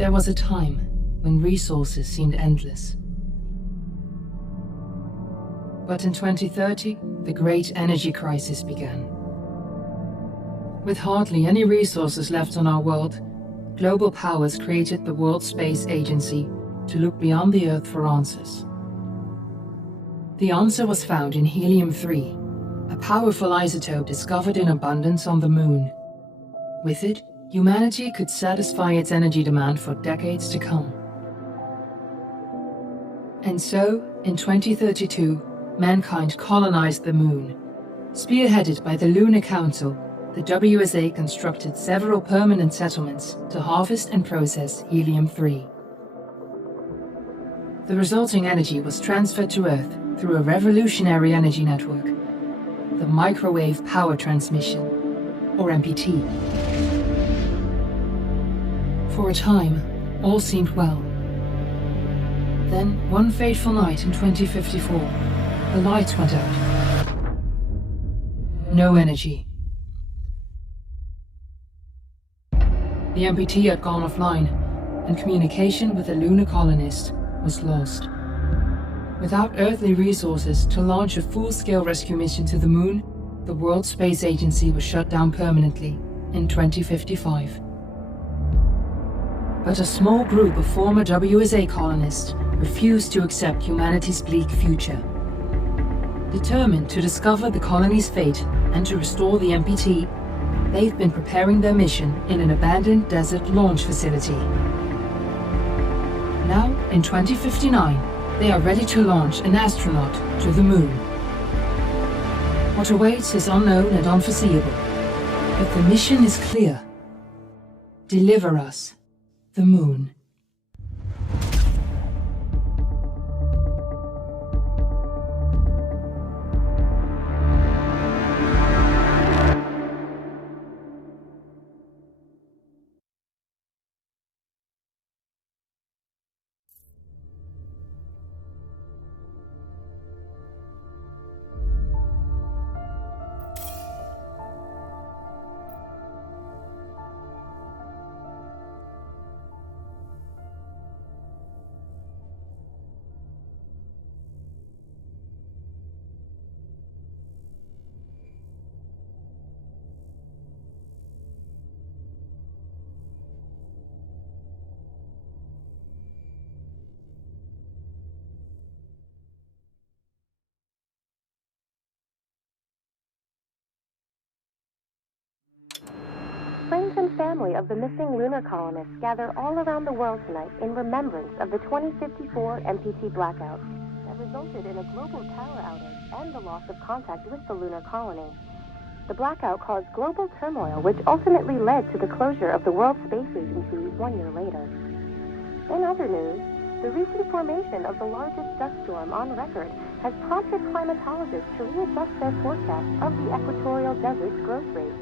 There was a time when resources seemed endless. But in 2030, the great energy crisis began. With hardly any resources left on our world, global powers created the World Space Agency to look beyond the Earth for answers. The answer was found in helium-3, a powerful isotope discovered in abundance on the Moon. With it, humanity could satisfy its energy demand for decades to come. And so, in 2032, mankind colonized the Moon. Spearheaded by the Lunar Council, the WSA constructed several permanent settlements to harvest and process helium-3. The resulting energy was transferred to Earth through a revolutionary energy network, the Microwave Power Transmission, or MPT. For a time, all seemed well. Then, one fateful night in 2054, the lights went out. No energy. The MPT had gone offline, and communication with the lunar colonist was lost. Without earthly resources to launch a full-scale rescue mission to the Moon, the World Space Agency was shut down permanently in 2055. But a small group of former WSA colonists refused to accept humanity's bleak future. Determined to discover the colony's fate and to restore the MPT, they've been preparing their mission in an abandoned desert launch facility. Now, in 2059, they are ready to launch an astronaut to the Moon. What awaits is unknown and unforeseeable, but the mission is clear. Deliver us the Moon. Friends and family of the missing lunar colonists gather all around the world tonight in remembrance of the 2054 MPT blackout that resulted in a global power outage and the loss of contact with the lunar colony. The blackout caused global turmoil, which ultimately led to the closure of the World Space Agency 1 year later. In other news, the recent formation of the largest dust storm on record has prompted climatologists to readjust their forecast of the equatorial desert's growth rate.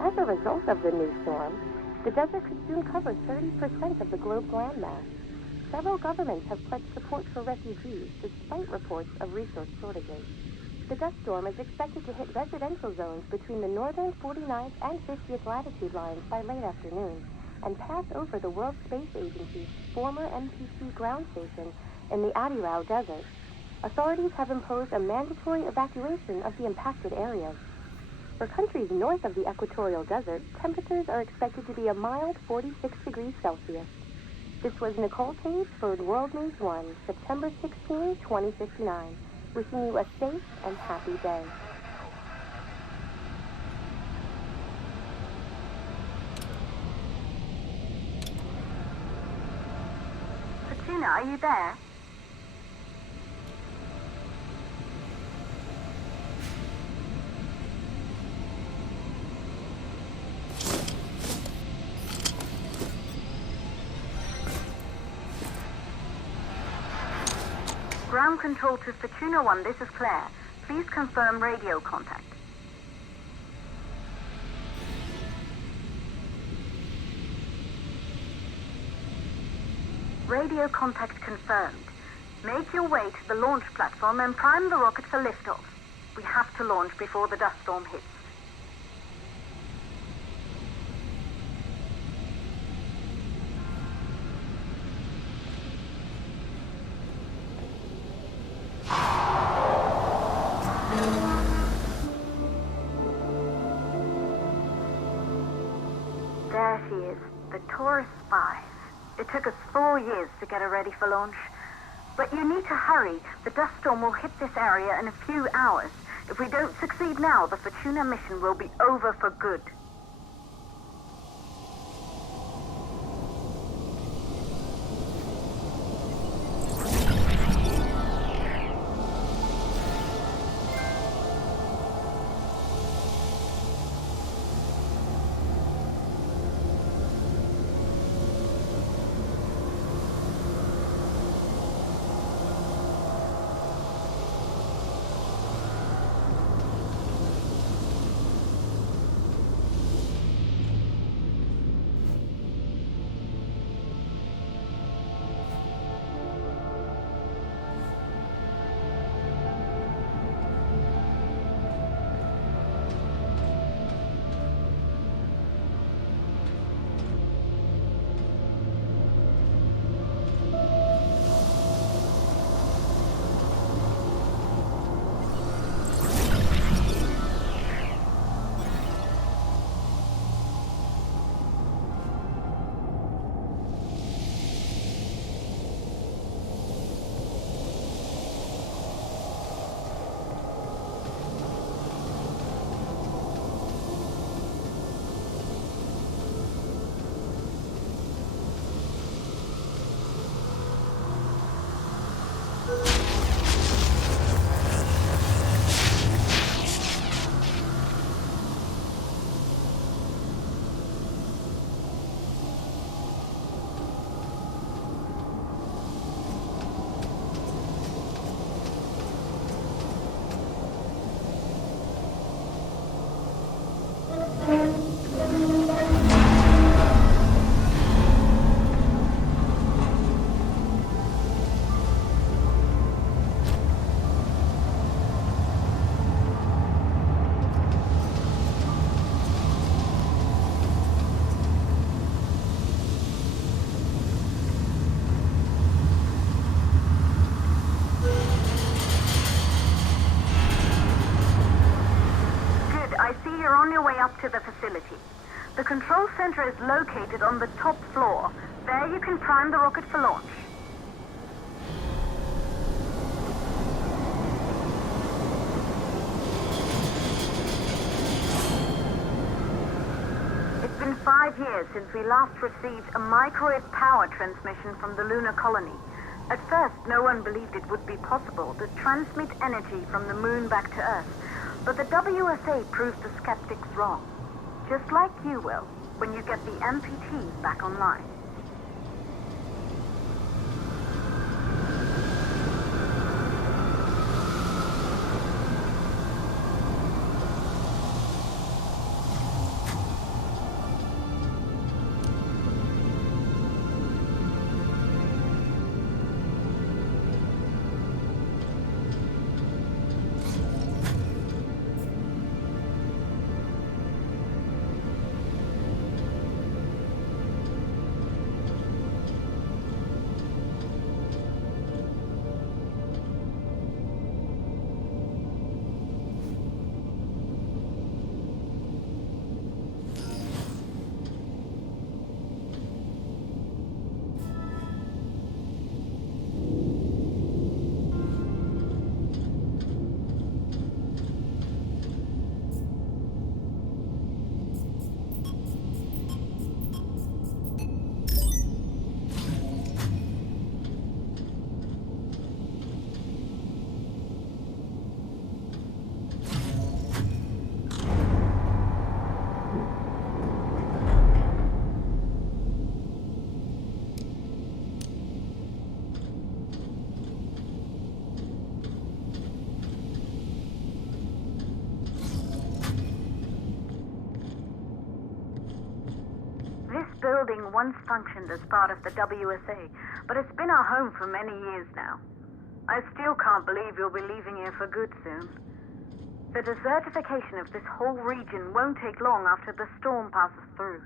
As a result of the new storm, the desert could soon cover 30% of the globe's landmass. Several governments have pledged support for refugees despite reports of resource shortages. The dust storm is expected to hit residential zones between the northern 49th and 50th latitude lines by late afternoon and pass over the World Space Agency's former MPT ground station in the Adirau Desert. Authorities have imposed a mandatory evacuation of the impacted areas. For countries north of the equatorial desert, temperatures are expected to be a mild 46 degrees Celsius. This was Nicole Page for World News 1, September 16, 2059. Wishing you a safe and happy day. Fortuna, are you there? Ground control to Fortuna 1, this is Claire. Please confirm radio contact. Radio contact confirmed. Make your way to the launch platform and prime the rocket for liftoff. We have to launch before the dust storm hits. There she is, the Taurus 5. It took us 4 years to get her ready for launch. But you need to hurry. The dust storm will hit this area in a few hours. If we don't succeed now, the Fortuna mission will be over for good. Up to the facility. The control center is located on the top floor. There you can prime the rocket for launch. It's been 5 years since we last received a microwave power transmission from the lunar colony. At first, no one believed it would be possible to transmit energy from the moon back to Earth. But the WSA proved the skeptics wrong. Just like you will, when you get the MPT back online. Building once functioned as part of the WSA, but it's been our home for many years now. I still can't believe you'll be leaving here for good soon. The desertification of this whole region won't take long after the storm passes through.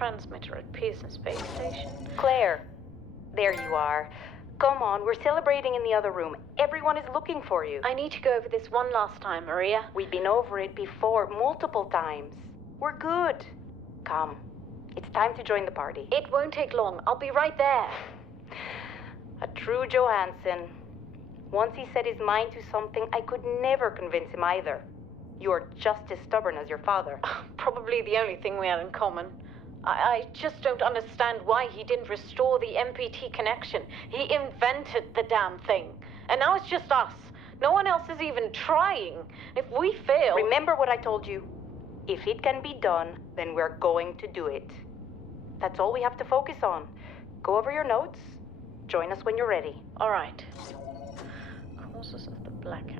transmitter at Pearson Space Station. Claire, there you are. Come on, we're celebrating in the other room. Everyone is looking for you. I need to go over this one last time, Maria. We've been over it before, multiple times. We're good. Come, it's time to join the party. It won't take long. I'll be right there. A true Johansson. Once he set his mind to something, I could never convince him either. You're just as stubborn as your father. Probably the only thing we had in common. I just don't understand why he didn't restore the MPT connection. He invented the damn thing. And now it's just us. No one else is even trying. If we fail... Remember what I told you. If it can be done, then we're going to do it. That's all we have to focus on. Go over your notes. Join us when you're ready. All right. Causes of the blackout.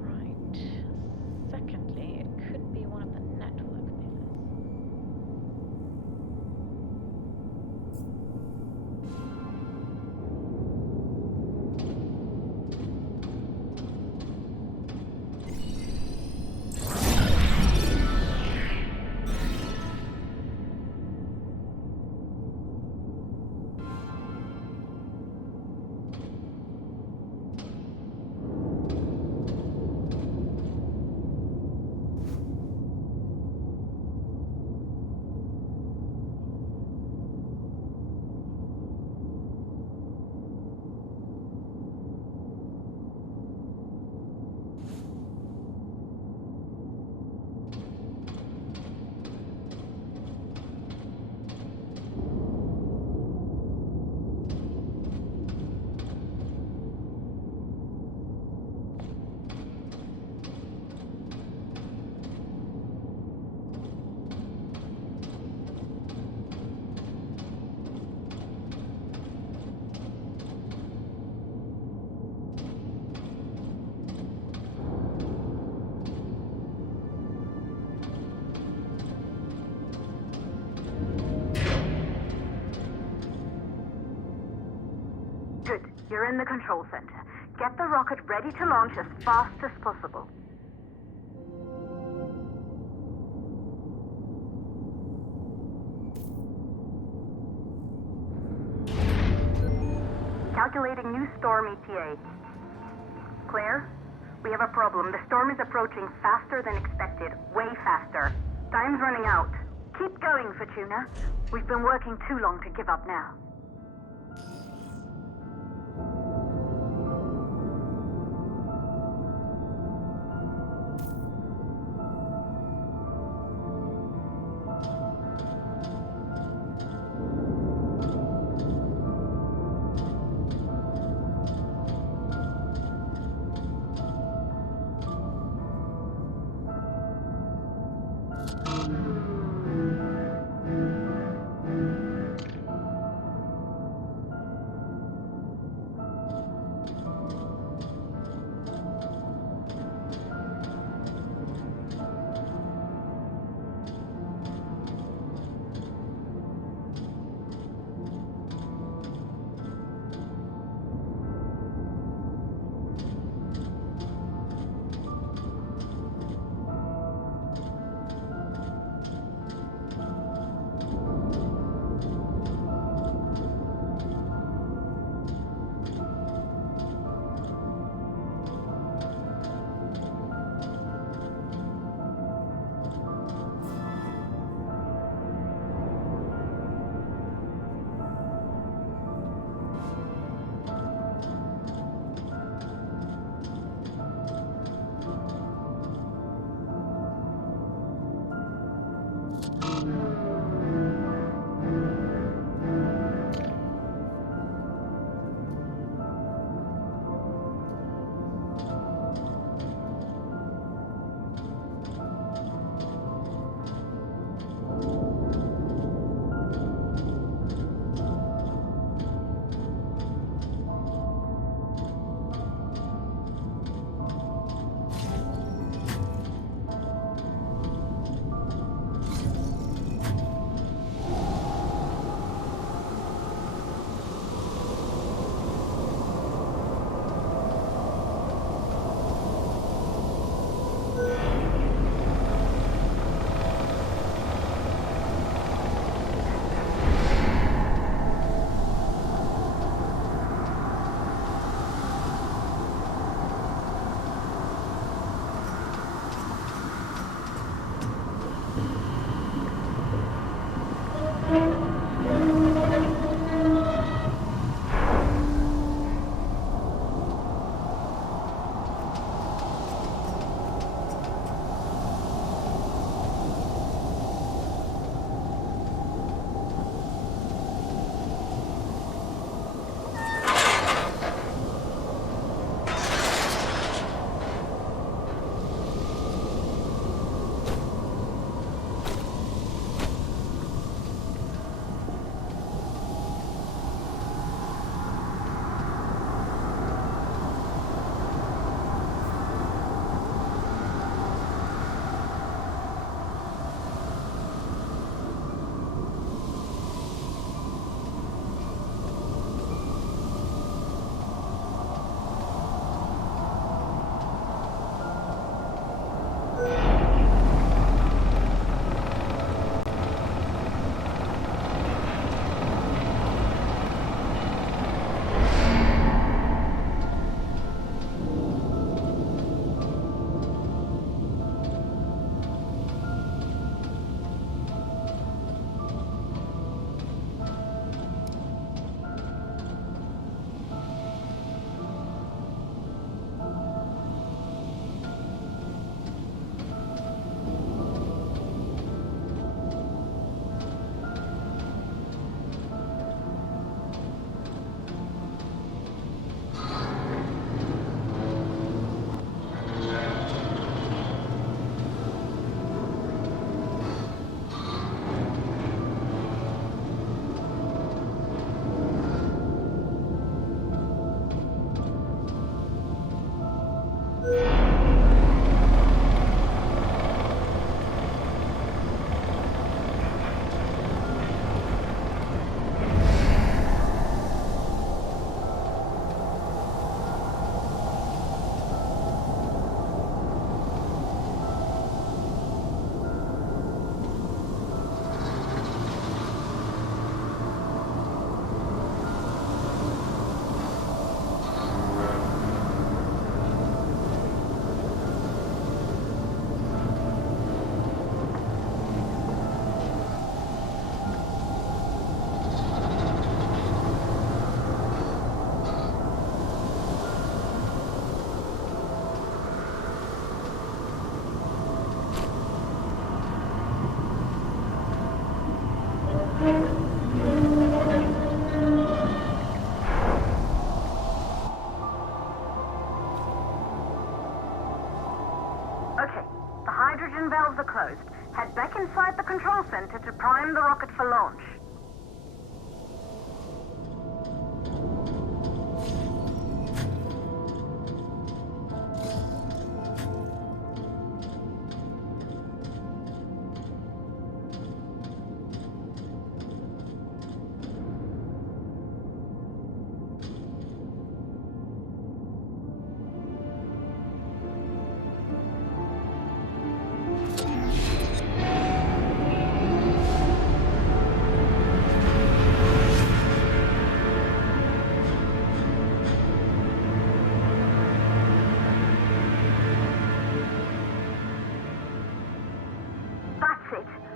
Right. Secondly, it could be one of the network pillars. Good. You're in the control center. Get the rocket ready to launch as fast as possible. Calculating new storm ETA. Claire, we have a problem. The storm is approaching faster than expected. Way faster. Time's running out. Keep going, Fortuna. We've been working too long to give up now. hydrogen valves are closed. Head back inside the control center to prime the rocket for launch.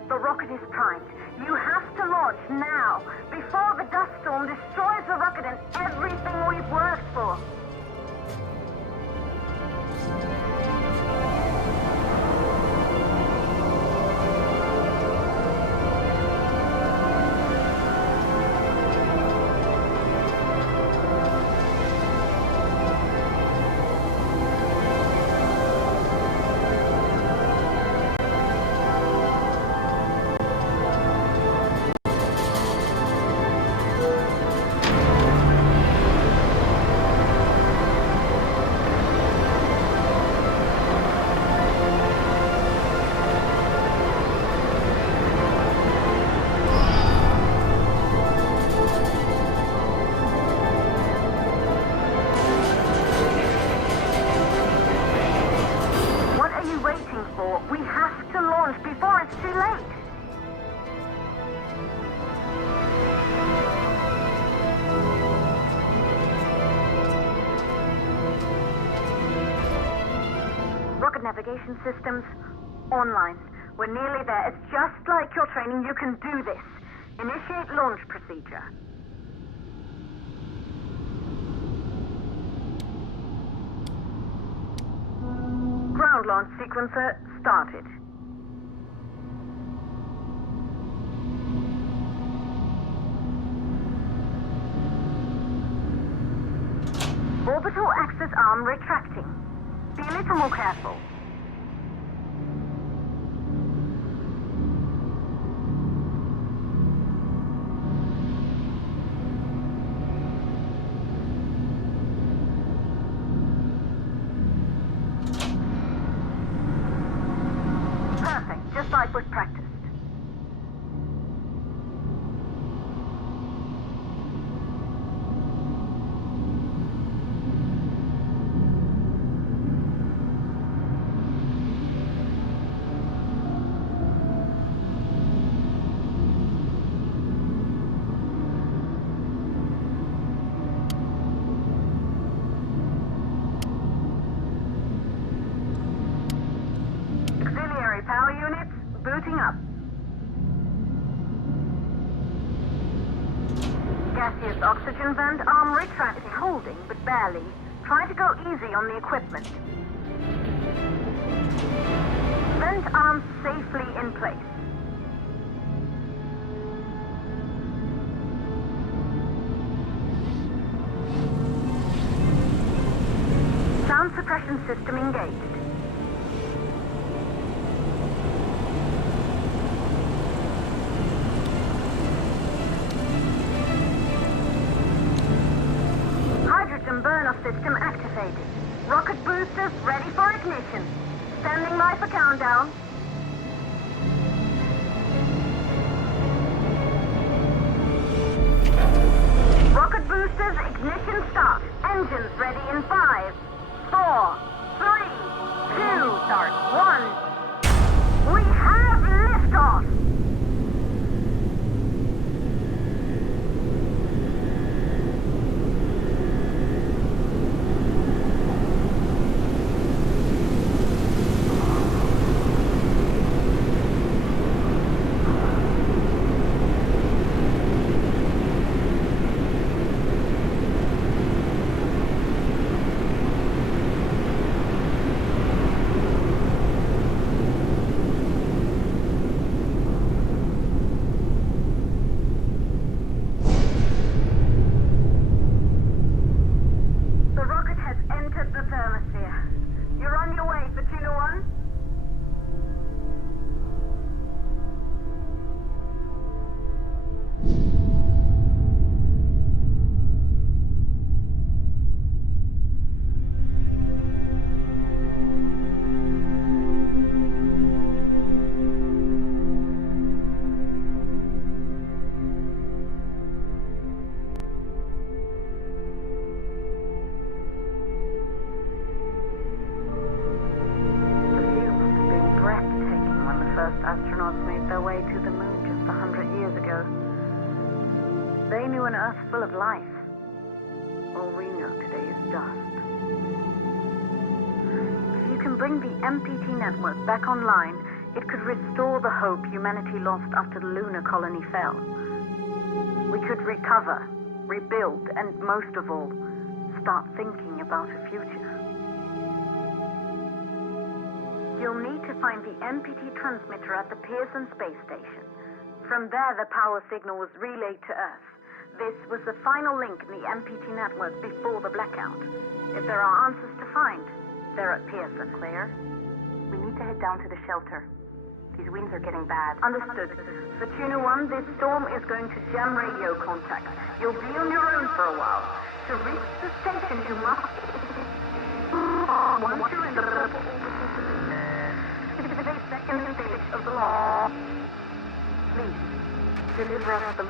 The rocket is primed. You have to launch now, before the dust storm destroys the rocket and everything we've worked for. We have to launch before it's too late. Rocket navigation systems online. We're nearly there. It's just like your training. You can do this. Initiate launch procedure. Ground launch sequencer started. Orbital access arm retracting. Be a little more careful. Perfect, just like we've practiced. Auxiliary power units booting up. Gaseous oxygen vent arm retracted, holding but barely. Try to go easy on the equipment. Vent arm safely in place. Sound suppression system engaged. Hydrogen burn-off system activated. Rocket boosters ready for ignition. Standing by for countdown. Rocket boosters ignition start. Engines ready in 5, 4, 3, 2, start 1. We have liftoff! The rocket has entered the thermosphere. You're on your way, Fortuna 1. The view must have been breathtaking when the first astronauts made their way to the moon just 100 years ago. They knew an Earth full of life. All we know today is dust. If you can bring the MPT network back online, it could restore the hope humanity lost after the lunar colony fell. We could recover, rebuild, and most of all, start thinking about a future. You'll need to find the MPT transmitter at the Pearson space station. From there, the power signal was relayed to Earth. This was the final link in the MPT network before the blackout. If there are answers to find, they're at Pearson. Claire, we need to head down to the shelter. These winds are getting bad. Understood. Fortuna 1, this storm is going to jam radio contact. You'll be on your own for a while. To reach the station, you must... Once you're in the purple... the second stage of the law. Please, deliver us the